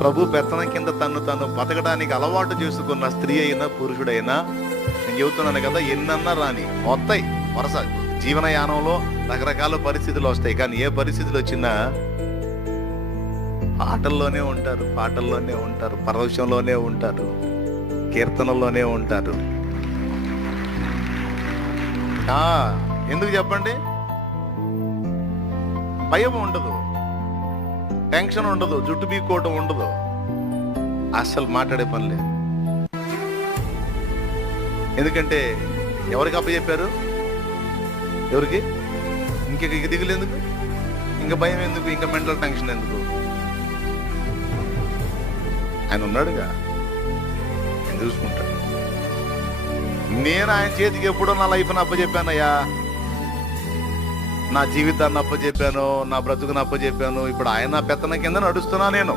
ప్రభు పెత్తనం కింద తను బతకడానికి అలవాటు చేసుకున్న స్త్రీ అయినా పురుషుడైనా, నేను చెబుతున్నాను కదా, ఎన్నన్నా రాని వస్తాయి వరుస. జీవనయానంలో రకరకాల పరిస్థితులు వస్తాయి, కానీ ఏ పరిస్థితులు వచ్చినా ఆటల్లోనే ఉంటారు, పాటల్లోనే ఉంటారు, పరవశంలోనే ఉంటారు, కీర్తనల్లోనే ఉంటారు. ఎందుకు చెప్పండి? భయం ఉండదు, టెన్షన్ ఉండదు, జుట్టు బీక్కోవటం ఉండదు, అస్సలు మాట్లాడే పని లేదు. ఎందుకంటే ఎవరికి అప్పచెప్పారు? ఎవరికి? ఇంక దిగులు ఎందుకు, ఇంకా భయం ఎందుకు, ఇంకా మెంటల్ టెన్షన్ ఎందుకు? ఆయన ఉన్నాడుగా, ఆయన చూసుకుంటాడు. నేను ఆయన చేతికి ఎప్పుడో నా లైఫ్ని అప్పచెప్పానయ్యా, నా జీవితాన్ని అప్పచెప్పాను, నా బ్రతుకుని అప్పచెప్పాను. ఇప్పుడు ఆయన పెత్తనం కింద నడుస్తున్నా నేను.